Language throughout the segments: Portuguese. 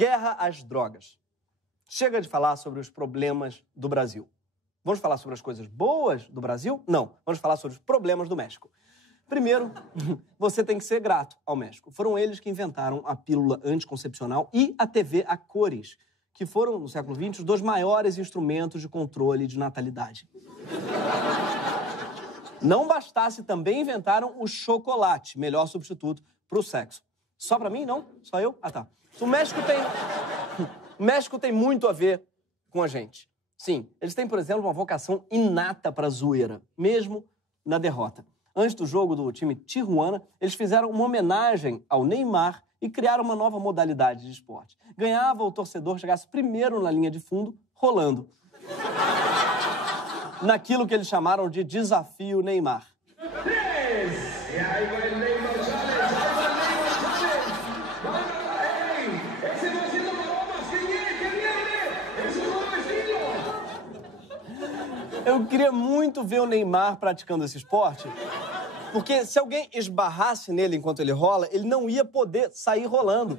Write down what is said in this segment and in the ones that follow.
Guerra às drogas. Chega de falar sobre os problemas do Brasil. Vamos falar sobre as coisas boas do Brasil? Não, vamos falar sobre os problemas do México. Primeiro, você tem que ser grato ao México. Foram eles que inventaram a pílula anticoncepcional e a TV a cores, que foram, no século XX, os dois maiores instrumentos de controle de natalidade. Não bastasse, também inventaram o chocolate, melhor substituto para o sexo. Só para mim, não? Só eu? Ah, tá. O México tem muito a ver com a gente. Sim, eles têm, por exemplo, uma vocação inata para a zoeira, mesmo na derrota. Antes do jogo do time Tijuana, eles fizeram uma homenagem ao Neymar e criaram uma nova modalidade de esporte. Ganhava o torcedor que chegasse primeiro na linha de fundo, rolando. Naquilo que eles chamaram de Desafio Neymar. Eu queria muito ver o Neymar praticando esse esporte, porque se alguém esbarrasse nele enquanto ele rola, ele não ia poder sair rolando.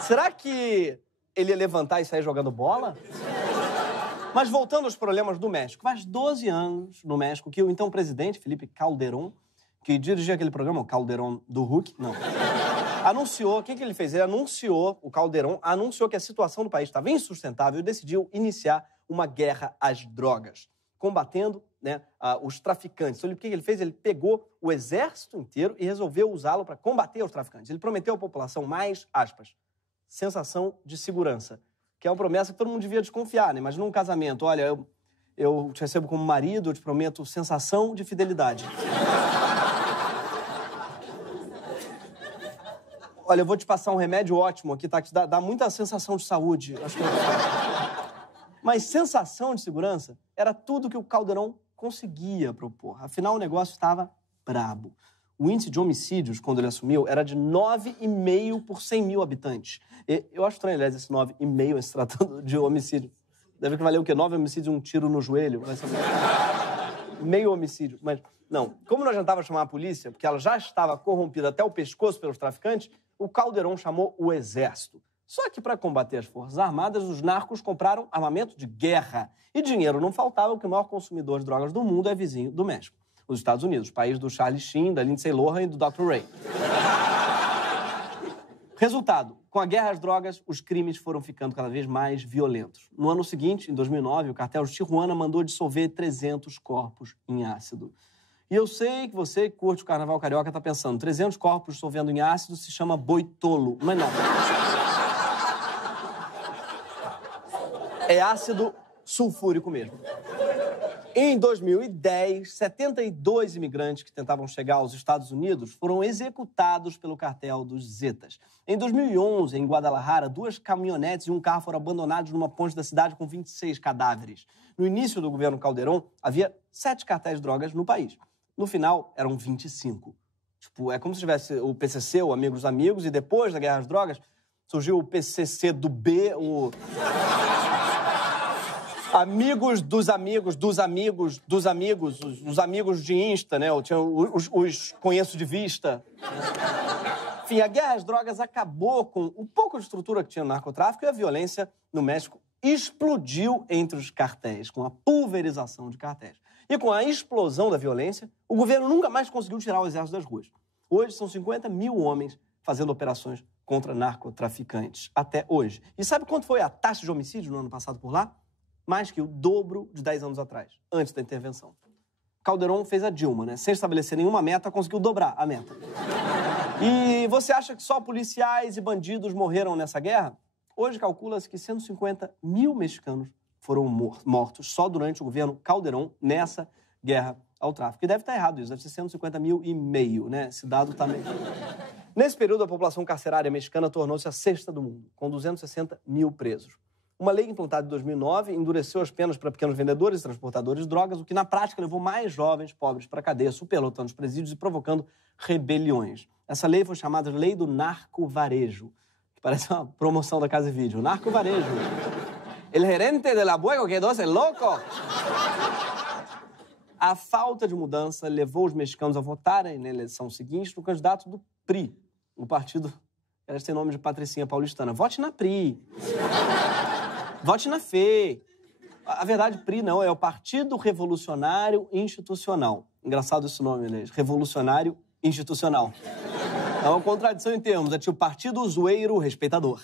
Será que ele ia levantar e sair jogando bola? Mas voltando aos problemas do México, faz 12 anos no México que o então presidente, Felipe Calderón, que dirigia aquele programa, o Calderón do Hulk, não, anunciou, o que ele fez? Ele anunciou, o Calderón anunciou que a situação do país estava insustentável e decidiu iniciar uma guerra às drogas, combatendo, né, os traficantes. Então, o que ele fez? Ele pegou o exército inteiro e resolveu usá-lo para combater os traficantes. Ele prometeu à população mais, aspas, sensação de segurança, que é uma promessa que todo mundo devia desconfiar, né? Imagina um casamento, olha, eu te recebo como marido, eu te prometo sensação de fidelidade. Olha, eu vou te passar um remédio ótimo aqui, tá? Que dá muita sensação de saúde. Acho que Mas sensação de segurança era tudo que o Calderón conseguia propor. Afinal, o negócio estava brabo. O índice de homicídios, quando ele assumiu, era de 9,5 por 100 mil habitantes. Eu acho estranho, aliás, esse 9,5 se tratando de homicídio. Deve valer o quê? 9 homicídios e um tiro no joelho? Meio homicídio. Mas, não. Como não adiantava chamar a polícia, porque ela já estava corrompida até o pescoço pelos traficantes, o Calderón chamou o exército. Só que, para combater as forças armadas, os narcos compraram armamento de guerra. E dinheiro não faltava, porque o maior consumidor de drogas do mundo é vizinho do México. Os Estados Unidos, país do Charlie Sheen, da Lindsay Lohan e do Dr. Ray. Resultado, com a guerra às drogas, os crimes foram ficando cada vez mais violentos. No ano seguinte, em 2009, o cartel de Tijuana mandou dissolver 300 corpos em ácido. E eu sei que você que curte o carnaval carioca está pensando, 300 corpos dissolvendo em ácido se chama boitolo. Mas não. É ácido sulfúrico mesmo. Em 2010, 72 imigrantes que tentavam chegar aos Estados Unidos foram executados pelo cartel dos Zetas. Em 2011, em Guadalajara, 2 caminhonetes e um carro foram abandonados numa ponte da cidade com 26 cadáveres. No início do governo Calderón, havia 7 cartéis de drogas no país. No final, eram 25. Tipo, é como se tivesse o PCC, o Amigos dos Amigos, e depois da guerra às drogas, surgiu o PCC do B, o... Amigos dos amigos, dos amigos, dos amigos, os amigos de Insta, né? Eu tinha os conheço de vista. Enfim, a guerra às drogas acabou com o pouco de estrutura que tinha no narcotráfico e a violência no México explodiu entre os cartéis, com a pulverização de cartéis. E com a explosão da violência, o governo nunca mais conseguiu tirar o exército das ruas. Hoje são 50 mil homens fazendo operações contra narcotraficantes, até hoje. E sabe quanto foi a taxa de homicídio no ano passado por lá? Mais que o dobro de 10 anos atrás, antes da intervenção. Calderón fez a Dilma, né? Sem estabelecer nenhuma meta, conseguiu dobrar a meta. E você acha que só policiais e bandidos morreram nessa guerra? Hoje calcula-se que 150 mil mexicanos foram mortos só durante o governo Calderón nessa guerra ao tráfico. E deve estar errado isso, deve ser 150 mil e meio, né? Esse dado está meio... Nesse período, a população carcerária mexicana tornou-se a 6ª do mundo, com 260 mil presos. Uma lei implantada em 2009 endureceu as penas para pequenos vendedores e transportadores de drogas, o que na prática levou mais jovens pobres para a cadeia, superlotando os presídios e provocando rebeliões. Essa lei foi chamada de Lei do Narco-Varejo, que parece uma promoção da Casa e Vídeo. Narco-Varejo. El gerente de la Buego quedó-se louco. A falta de mudança levou os mexicanos a votarem na eleição seguinte no candidato do PRI, o partido Elas têm nome de patricinha paulistana. Vote na PRI. Vote na FE. A verdade, PRI não, é o Partido Revolucionário Institucional. Engraçado esse nome, né? Revolucionário Institucional. É uma contradição em termos, é tipo Partido Zoeiro Respeitador.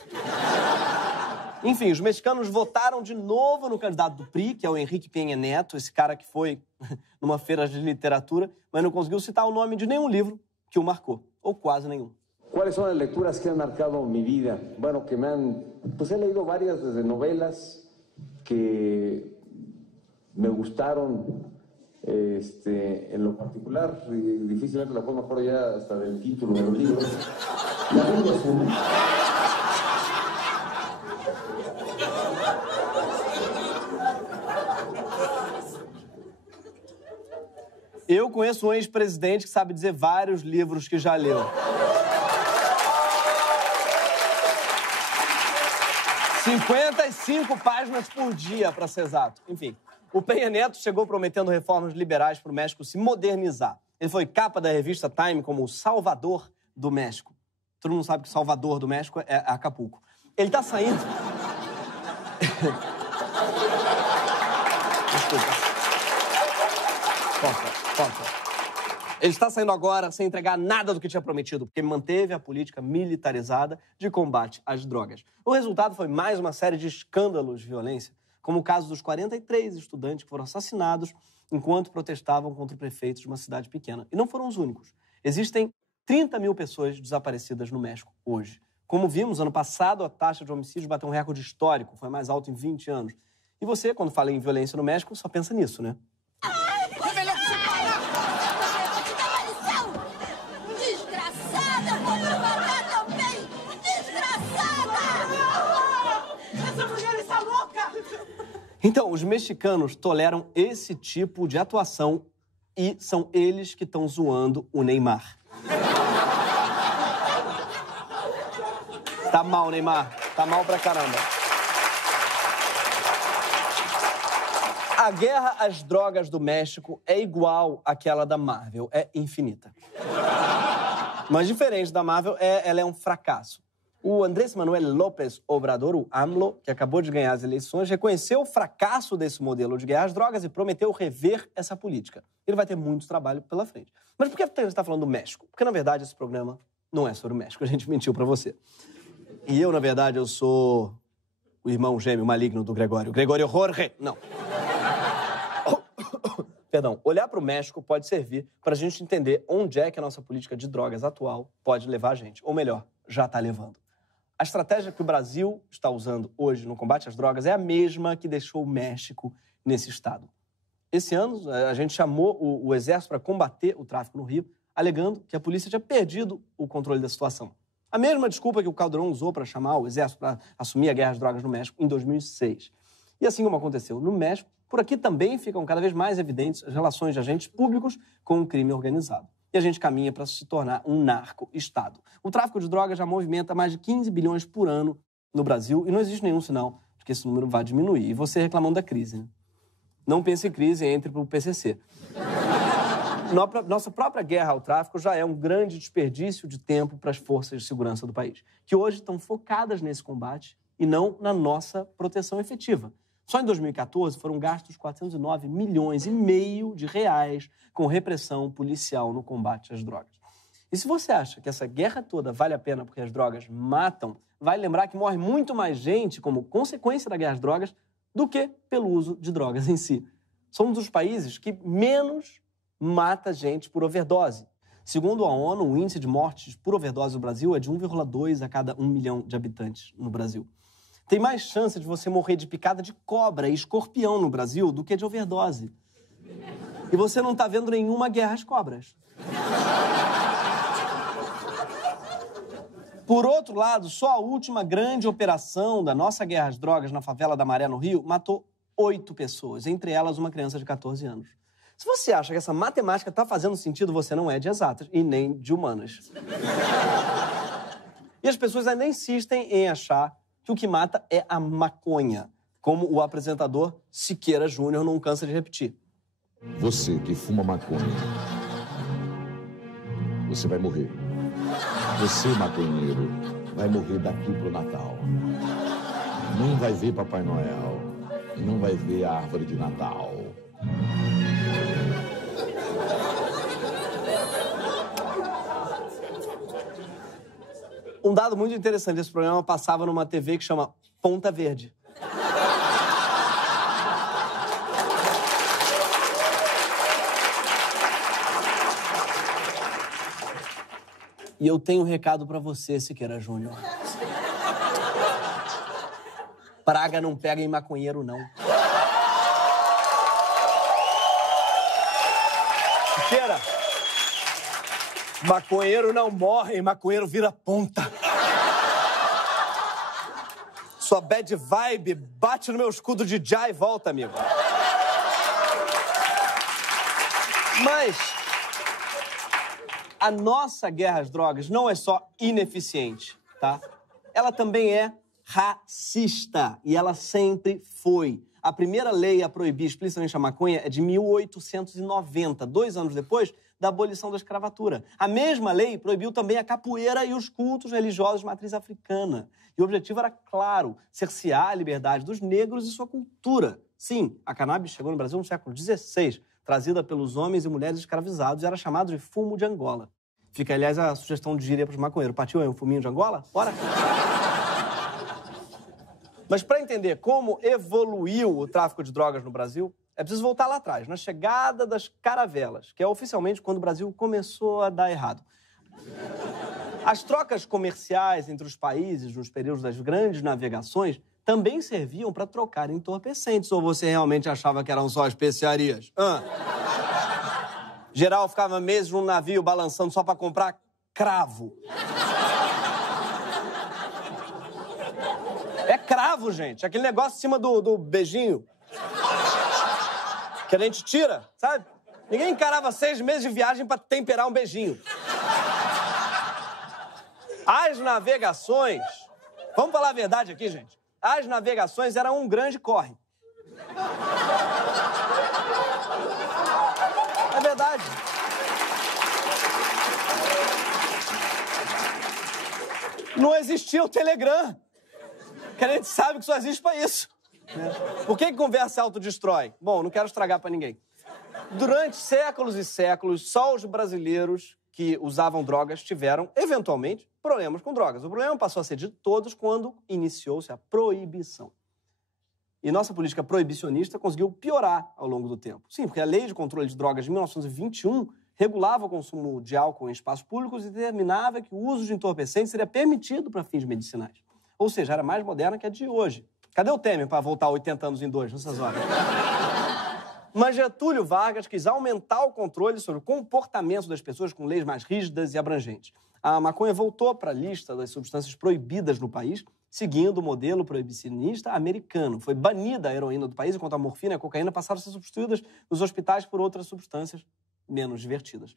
Enfim, os mexicanos votaram de novo no candidato do PRI, que é o Henrique Peña Neto, esse cara que foi numa feira de literatura, mas não conseguiu citar o nome de nenhum livro que o marcou, ou quase nenhum. ¿Cuáles son las lecturas que han marcado mi vida? Bueno, que me han... Pues he leído varias desde novelas que me gustaron, en lo particular, y difícilmente la puedo mejor ya hasta del título de los libros. La Biblia es una... Eu conheço um ex-presidente que sabe dizer vários livros que já leu. 55 páginas por dia, para ser exato. Enfim, o Peña Neto chegou prometendo reformas liberais para o México se modernizar. Ele foi capa da revista Time como o Salvador do México. Todo mundo sabe que Salvador do México é Acapulco. Ele tá saindo... Desculpa. Corta. Ele está saindo agora sem entregar nada do que tinha prometido, porque manteve a política militarizada de combate às drogas. O resultado foi mais uma série de escândalos de violência, como o caso dos 43 estudantes que foram assassinados enquanto protestavam contra o prefeito de uma cidade pequena. E não foram os únicos. Existem 30 mil pessoas desaparecidas no México hoje. Como vimos, ano passado, a taxa de homicídios bateu um recorde histórico, foi mais alto em 20 anos. E você, quando fala em violência no México, só pensa nisso, né? Então, os mexicanos toleram esse tipo de atuação e são eles que estão zoando o Neymar. Tá mal, Neymar. Tá mal pra caramba. A guerra às drogas do México é igual àquela da Marvel, é infinita. Mas diferente da Marvel, ela é um fracasso. O Andrés Manuel López Obrador, o AMLO, que acabou de ganhar as eleições, reconheceu o fracasso desse modelo de guerra às drogas e prometeu rever essa política. Ele vai ter muito trabalho pela frente. Mas por que a gente está falando do México? Porque, na verdade, esse programa não é sobre o México. A gente mentiu pra você. E eu, na verdade, eu sou o irmão gêmeo maligno do Gregório. Gregório Jorge, não. Perdão, olhar para o México pode servir para a gente entender onde é que a nossa política de drogas atual pode levar a gente. Ou melhor, já está levando. A estratégia que o Brasil está usando hoje no combate às drogas é a mesma que deixou o México nesse estado. Esse ano, a gente chamou o Exército para combater o tráfico no Rio, alegando que a polícia tinha perdido o controle da situação. A mesma desculpa que o Calderón usou para chamar o Exército para assumir a guerra às drogas no México em 2006. E assim como aconteceu no México, por aqui também ficam cada vez mais evidentes as relações de agentes públicos com o crime organizado. E a gente caminha para se tornar um narco-estado. O tráfico de drogas já movimenta mais de 15 bilhões por ano no Brasil e não existe nenhum sinal de que esse número vai diminuir. E você reclamando da crise, né? Não pense em crise, entre para o PCC. Nossa própria guerra ao tráfico já é um grande desperdício de tempo para as forças de segurança do país, que hoje estão focadas nesse combate e não na nossa proteção efetiva. Só em 2014 foram gastos 409 milhões e meio de reais com repressão policial no combate às drogas. E se você acha que essa guerra toda vale a pena porque as drogas matam, vai lembrar que morre muito mais gente como consequência da guerra às drogas do que pelo uso de drogas em si. Somos os países que menos mata gente por overdose. Segundo a ONU, o índice de mortes por overdose no Brasil é de 1,2 a cada 1 milhão de habitantes no Brasil. Tem mais chance de você morrer de picada de cobra e escorpião no Brasil do que de overdose. E você não está vendo nenhuma guerra às cobras. Por outro lado, só a última grande operação da nossa guerra às drogas na favela da Maré, no Rio, matou 8 pessoas, entre elas uma criança de 14 anos. Se você acha que essa matemática está fazendo sentido, você não é de exatas e nem de humanas. E as pessoas ainda insistem em achar que o que mata é a maconha, como o apresentador Siqueira Júnior não cansa de repetir. Você que fuma maconha, você vai morrer. Você, maconheiro, vai morrer daqui pro Natal. Não vai ver Papai Noel. Não vai ver a árvore de Natal. Um dado muito interessante, esse programa passava numa TV que chama Ponta Verde. E eu tenho um recado pra você, Siqueira Júnior. Praga não pega em maconheiro, não. Siqueira, maconheiro não morre, maconheiro vira ponta. Sua bad vibe bate no meu escudo de já e volta, amigo. Mas a nossa guerra às drogas não é só ineficiente, tá? Ela também é racista. E ela sempre foi. A primeira lei a proibir explicitamente a maconha é de 1890, 2 anos depois da abolição da escravatura. A mesma lei proibiu também a capoeira e os cultos religiosos de matriz africana. E o objetivo era, claro, cercear a liberdade dos negros e sua cultura. Sim, a cannabis chegou no Brasil no século XVI, trazida pelos homens e mulheres escravizados e era chamado de fumo de Angola. Fica, aliás, a sugestão de gíria para os maconheiros. Partiu aí um fuminho de Angola? Bora! Mas para entender como evoluiu o tráfico de drogas no Brasil, é preciso voltar lá atrás, na chegada das caravelas, que é oficialmente quando o Brasil começou a dar errado. As trocas comerciais entre os países nos períodos das grandes navegações também serviam para trocar entorpecentes. Ou você realmente achava que eram só especiarias? Geral ficava meses num navio balançando só para comprar cravo. É cravo, gente. Aquele negócio em cima do beijinho. Que a gente tira, sabe? Ninguém encarava 6 meses de viagem pra temperar um beijinho. As navegações... Vamos falar a verdade aqui, gente. As navegações eram um grande corre. É verdade. Não existia o Telegram. Que a gente sabe que só existe pra isso. Por que conversa se autodestrói? Bom, não quero estragar pra ninguém. Durante séculos e séculos, só os brasileiros que usavam drogas tiveram, eventualmente, problemas com drogas. O problema passou a ser de todos quando iniciou-se a proibição. E nossa política proibicionista conseguiu piorar ao longo do tempo. Sim, porque a Lei de Controle de Drogas de 1921 regulava o consumo de álcool em espaços públicos e determinava que o uso de entorpecentes seria permitido para fins medicinais. Ou seja, era mais moderna que a de hoje. Cadê o Temer para voltar 80 anos em 2 nessas horas? Mas Getúlio Vargas quis aumentar o controle sobre o comportamento das pessoas com leis mais rígidas e abrangentes. A maconha voltou para a lista das substâncias proibidas no país, seguindo o modelo proibicionista americano. Foi banida a heroína do país, enquanto a morfina e a cocaína passaram a ser substituídas nos hospitais por outras substâncias menos divertidas.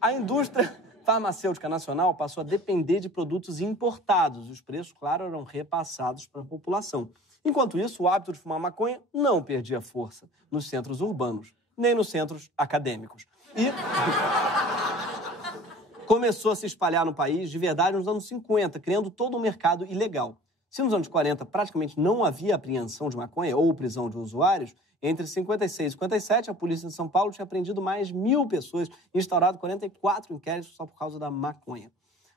A indústria farmacêutica nacional passou a depender de produtos importados. Os preços, claro, eram repassados para a população. Enquanto isso, o hábito de fumar maconha não perdia força nos centros urbanos, nem nos centros acadêmicos. E começou a se espalhar no país de verdade nos anos 50, criando todo um mercado ilegal. Se nos anos 40 praticamente não havia apreensão de maconha ou prisão de usuários, entre 56 e 57, a polícia de São Paulo tinha prendido mais 1.000 pessoas e instaurado 44 inquéritos só por causa da maconha.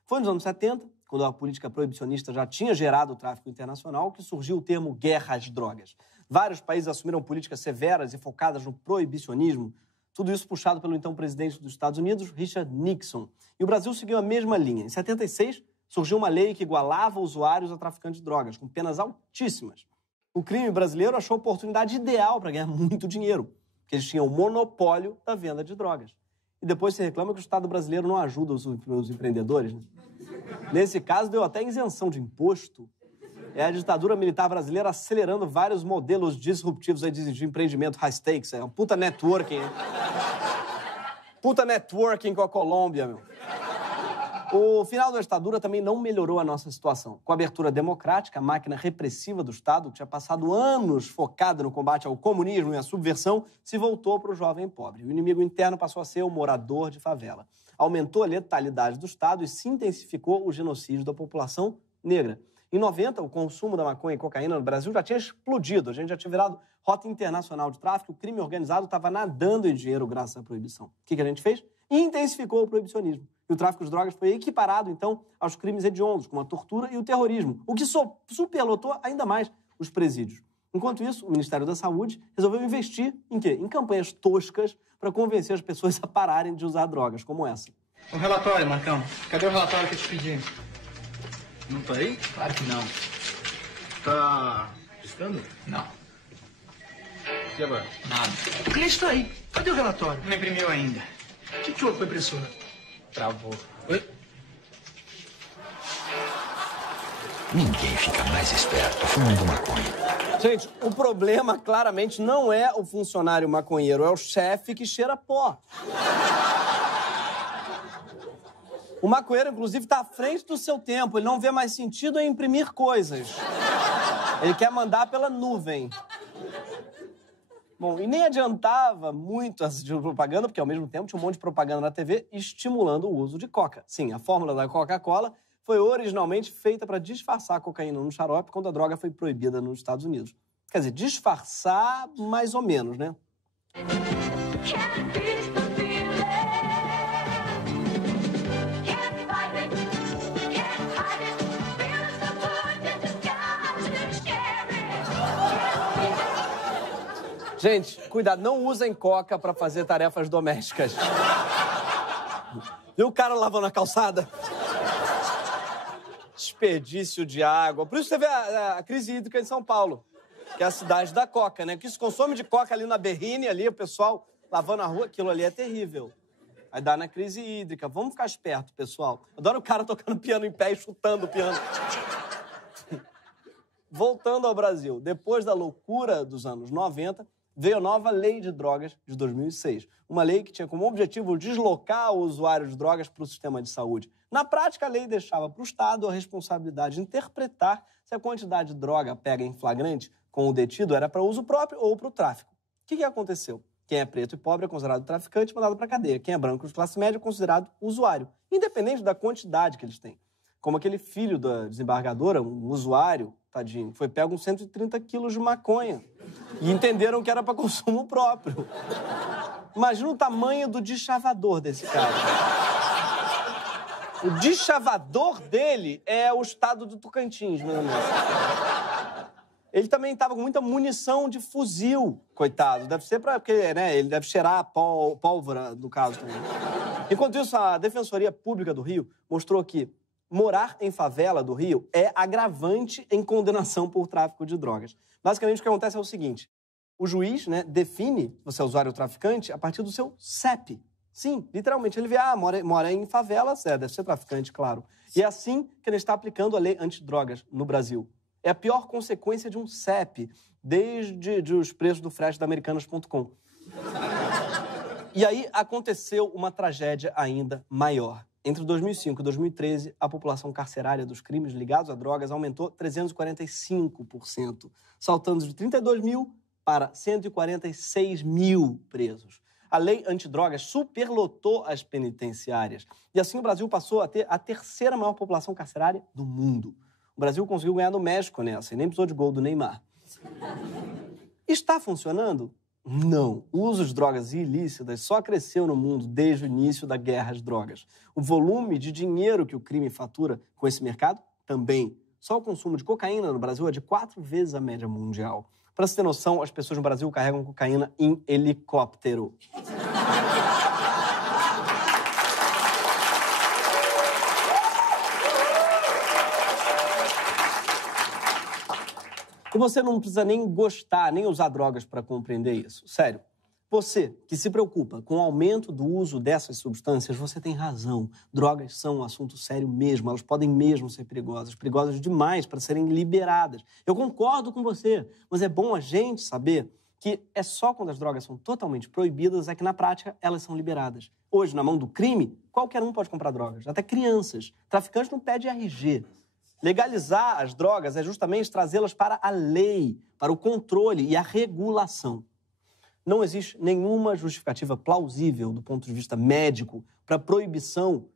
Foi nos anos 70, quando a política proibicionista já tinha gerado o tráfico internacional, que surgiu o termo guerra às drogas. Vários países assumiram políticas severas e focadas no proibicionismo, tudo isso puxado pelo então presidente dos Estados Unidos, Richard Nixon. E o Brasil seguiu a mesma linha. Em 76, surgiu uma lei que igualava usuários a traficantes de drogas, com penas altíssimas. O crime brasileiro achou a oportunidade ideal para ganhar muito dinheiro, porque eles tinham o monopólio da venda de drogas. E depois se reclama que o Estado brasileiro não ajuda os empreendedores, né? Nesse caso, deu até isenção de imposto. É a ditadura militar brasileira acelerando vários modelos disruptivos aí de empreendimento high stakes. É um puta networking, hein? Puta networking com a Colômbia, meu. O final da ditadura também não melhorou a nossa situação. Com a abertura democrática, a máquina repressiva do Estado, que tinha passado anos focada no combate ao comunismo e à subversão, se voltou para o jovem pobre. O inimigo interno passou a ser o morador de favela. Aumentou a letalidade do Estado e se intensificou o genocídio da população negra. Em 90, o consumo da maconha e cocaína no Brasil já tinha explodido. A gente já tinha virado rota internacional de tráfico. O crime organizado estava nadando em dinheiro graças à proibição. O que a gente fez? Intensificou o proibicionismo. E o tráfico de drogas foi equiparado, então, aos crimes hediondos, como a tortura e o terrorismo, o que superlotou ainda mais os presídios. Enquanto isso, o Ministério da Saúde resolveu investir em quê? Em campanhas toscas para convencer as pessoas a pararem de usar drogas, como essa. O relatório, Marcão. Cadê o relatório que eu te pedi? Não tá aí? Claro que não. Tá piscando? Não. E agora? Nada. O cliente tá aí. Cadê o relatório? Não imprimiu ainda. O que houve com a impressora? Travou. Oi? Ninguém fica mais esperto fumando maconha. Gente, o problema claramente não é o funcionário maconheiro, é o chefe que cheira pó. O maconheiro, inclusive, está à frente do seu tempo. Ele não vê mais sentido em imprimir coisas. Ele quer mandar pela nuvem. Bom, e nem adiantava muito essa propaganda, porque ao mesmo tempo tinha um monte de propaganda na TV estimulando o uso de coca. Sim, a fórmula da Coca-Cola foi originalmente feita para disfarçar a cocaína no xarope quando a droga foi proibida nos Estados Unidos. Quer dizer, disfarçar mais ou menos, né? Gente, cuidado, não usem coca para fazer tarefas domésticas. E o cara lavando a calçada? Desperdício de água. Por isso você vê a crise hídrica em São Paulo, que é a cidade da coca, né? Que se consome de coca ali na Berrine, ali o pessoal lavando a rua, aquilo ali é terrível. Aí dá na crise hídrica. Vamos ficar esperto, pessoal. Adoro o cara tocando piano em pé e chutando o piano. Voltando ao Brasil, depois da loucura dos anos 90, veio a nova Lei de Drogas de 2006. Uma lei que tinha como objetivo deslocar o usuário de drogas para o sistema de saúde. Na prática, a lei deixava para o Estado a responsabilidade de interpretar se a quantidade de droga pega em flagrante com o detido era para uso próprio ou para o tráfico. O que aconteceu? Quem é preto e pobre é considerado traficante e mandado para a cadeia. Quem é branco de classe média é considerado usuário, independente da quantidade que eles têm. Como aquele filho da desembargadora, um usuário, tadinho, foi pego uns 130 quilos de maconha. E entenderam que era para consumo próprio. Imagina o tamanho do deschavador desse cara. O deschavador dele é o estado do Tocantins, meu amigo. Ele também estava com muita munição de fuzil, coitado. Deve ser porque, né, ele deve cheirar a pólvora, no caso também. Enquanto isso, a Defensoria Pública do Rio mostrou que morar em favela do Rio é agravante em condenação por tráfico de drogas. Basicamente, o que acontece é o seguinte. O juiz, né, define você é usuário ou traficante a partir do seu CEP. Sim, literalmente. Ele vê, mora em favela, deve ser traficante, claro. E é assim que ele está aplicando a lei antidrogas no Brasil. É a pior consequência de um CEP, desde os preços do frete da Americanas.com. E aí aconteceu uma tragédia ainda maior. Entre 2005 e 2013, a população carcerária dos crimes ligados a drogas aumentou 345%, saltando de 32 mil para 146 mil presos. A lei antidrogas superlotou as penitenciárias. E assim o Brasil passou a ter a terceira maior população carcerária do mundo. O Brasil conseguiu ganhar do México nessa e nem precisou de gol do Neymar. Está funcionando? Não. O uso de drogas ilícitas só cresceu no mundo desde o início da guerra às drogas. O volume de dinheiro que o crime fatura com esse mercado também. Só o consumo de cocaína no Brasil é de 4 vezes a média mundial. Para você ter noção, as pessoas no Brasil carregam cocaína em helicóptero. E você não precisa nem gostar, nem usar drogas para compreender isso. Sério. Você que se preocupa com o aumento do uso dessas substâncias, você tem razão. Drogas são um assunto sério mesmo. Elas podem mesmo ser perigosas. Perigosas demais para serem liberadas. Eu concordo com você, mas é bom a gente saber que é só quando as drogas são totalmente proibidas é que, na prática, elas são liberadas. Hoje, na mão do crime, qualquer um pode comprar drogas. Até crianças. Traficante não pede RG. Legalizar as drogas é justamente trazê-las para a lei, para o controle e a regulação. Não existe nenhuma justificativa plausível do ponto de vista médico para a proibição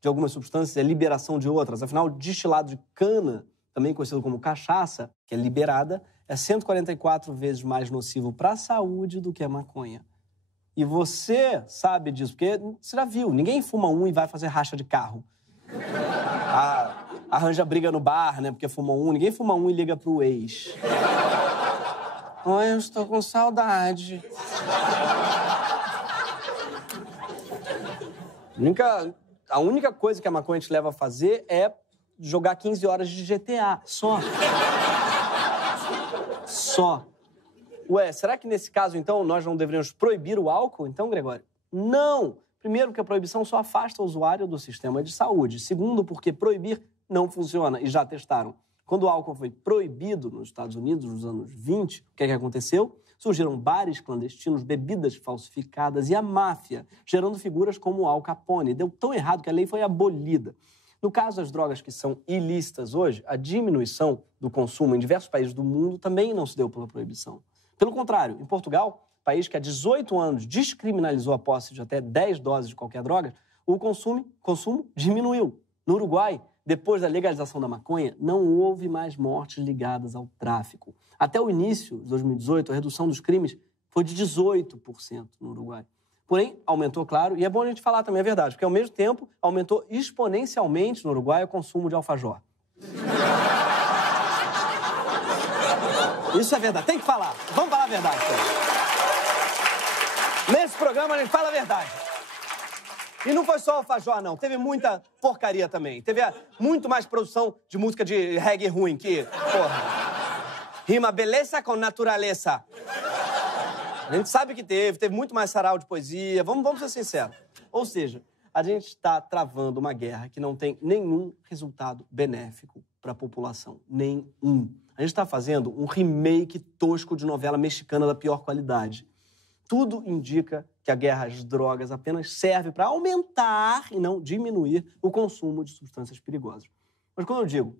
de algumas substâncias é liberação de outras. Afinal, destilado de cana, também conhecido como cachaça, que é liberada, é 144 vezes mais nocivo para a saúde do que a maconha. E você sabe disso, porque você já viu, ninguém fuma e vai fazer racha de carro. Arranja briga no bar, né, porque fuma ninguém fuma e liga pro ex. Oi, eu estou com saudade. A única coisa que a maconha te leva a fazer é jogar 15 horas de GTA, só. Só. Ué, será que nesse caso, então, nós não deveríamos proibir o álcool, então, Gregório? Não! Primeiro, porque a proibição só afasta o usuário do sistema de saúde. Segundo, porque proibir não funciona, e já testaram. Quando o álcool foi proibido nos Estados Unidos, nos anos 20, o que é que aconteceu? Surgiram bares clandestinos, bebidas falsificadas e a máfia, gerando figuras como Al Capone. Deu tão errado que a lei foi abolida. No caso das drogas que são ilícitas hoje, a diminuição do consumo em diversos países do mundo também não se deu pela proibição. Pelo contrário, em Portugal, país que há 18 anos descriminalizou a posse de até 10 doses de qualquer droga, o consumo diminuiu. No Uruguai, depois da legalização da maconha, não houve mais mortes ligadas ao tráfico. Até o início de 2018, a redução dos crimes foi de 18% no Uruguai. Porém, aumentou, claro, e é bom a gente falar também a verdade, porque ao mesmo tempo aumentou exponencialmente no Uruguai o consumo de alfajor. Isso é verdade, tem que falar. Vamos falar a verdade. Nesse programa a gente fala a verdade. E não foi só alfajor, não. Teve muita porcaria também. Teve muito mais produção de música de reggae ruim que, porra, rima beleza com naturaleza. A gente sabe que teve muito mais sarau de poesia, vamos ser sinceros. Ou seja, a gente está travando uma guerra que não tem nenhum resultado benéfico para a população. Nenhum. A gente está fazendo um remake tosco de novela mexicana da pior qualidade. Tudo indica que a guerra às drogas apenas serve para aumentar e não diminuir o consumo de substâncias perigosas. Mas quando eu digo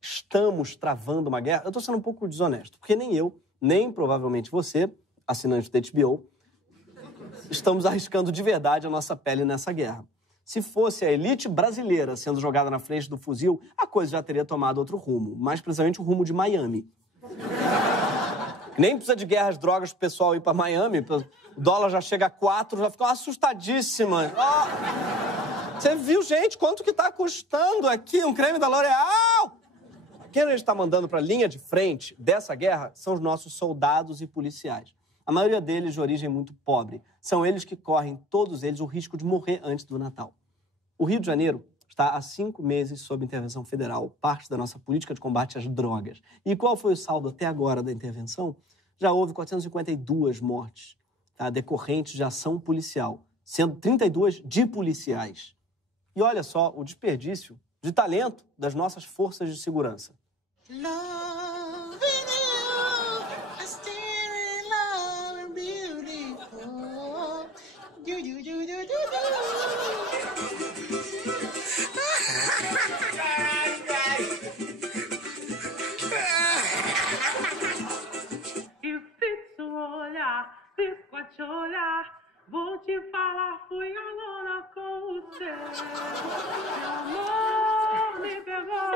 estamos travando uma guerra, eu estou sendo um pouco desonesto, porque nem eu, nem provavelmente você, assinante da HBO, estamos arriscando de verdade a nossa pele nessa guerra. Se fosse a elite brasileira sendo jogada na frente do fuzil, a coisa já teria tomado outro rumo, mais precisamente o rumo de Miami. Nem precisa de guerra às drogas pro pessoal ir pra Miami, o dólar já chega a 4, já ficam assustadíssimas. Oh, você viu, gente, quanto que tá custando aqui um creme da L'Oréal? Quem a gente tá mandando pra linha de frente dessa guerra são os nossos soldados e policiais. A maioria deles de origem muito pobre. São eles que correm, todos eles, o risco de morrer antes do Natal. O Rio de Janeiro está há 5 meses sob intervenção federal, parte da nossa política de combate às drogas. E qual foi o saldo até agora da intervenção? Já houve 452 mortes, tá, decorrentes de ação policial, sendo 32 de policiais. E olha só o desperdício de talento das nossas forças de segurança. E fixo o olhar, pisco a te olhar, vou te falar, fui a lona com o seu. Meu amor me pegou.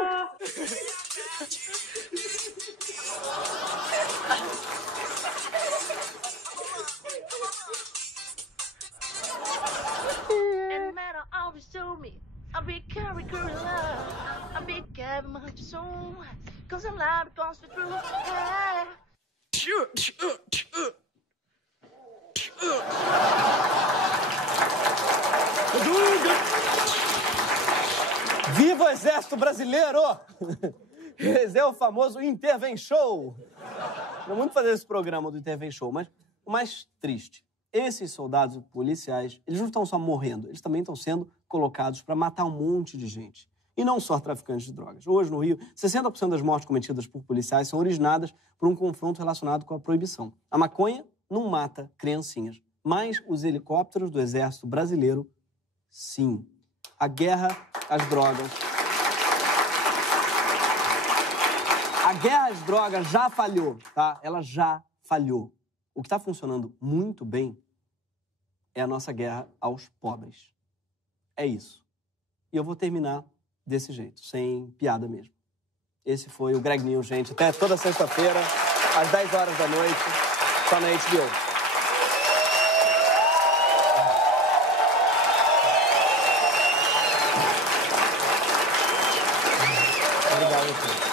And matter always show me a big carry girl love, a big cabin much soon, cause I'm loud across the truth. Hey. Viva o Exército Brasileiro! Esse é o famoso Interven Show. Não muito fazer esse programa do Interven Show, mas o mais triste, esses soldados policiais, eles não estão só morrendo, eles também estão sendo colocados para matar um monte de gente. E não só traficantes de drogas. Hoje, no Rio, 60% das mortes cometidas por policiais são originadas por um confronto relacionado com a proibição. A maconha não mata criancinhas, mas os helicópteros do Exército Brasileiro, sim. A guerra às drogas. A guerra às drogas já falhou, tá? Ela já falhou. O que está funcionando muito bem é a nossa guerra aos pobres. É isso. E eu vou terminar desse jeito, sem piada mesmo. Esse foi o Greg News, gente. Até toda sexta-feira, às 10 horas da noite, só na HBO. Obrigado, gente.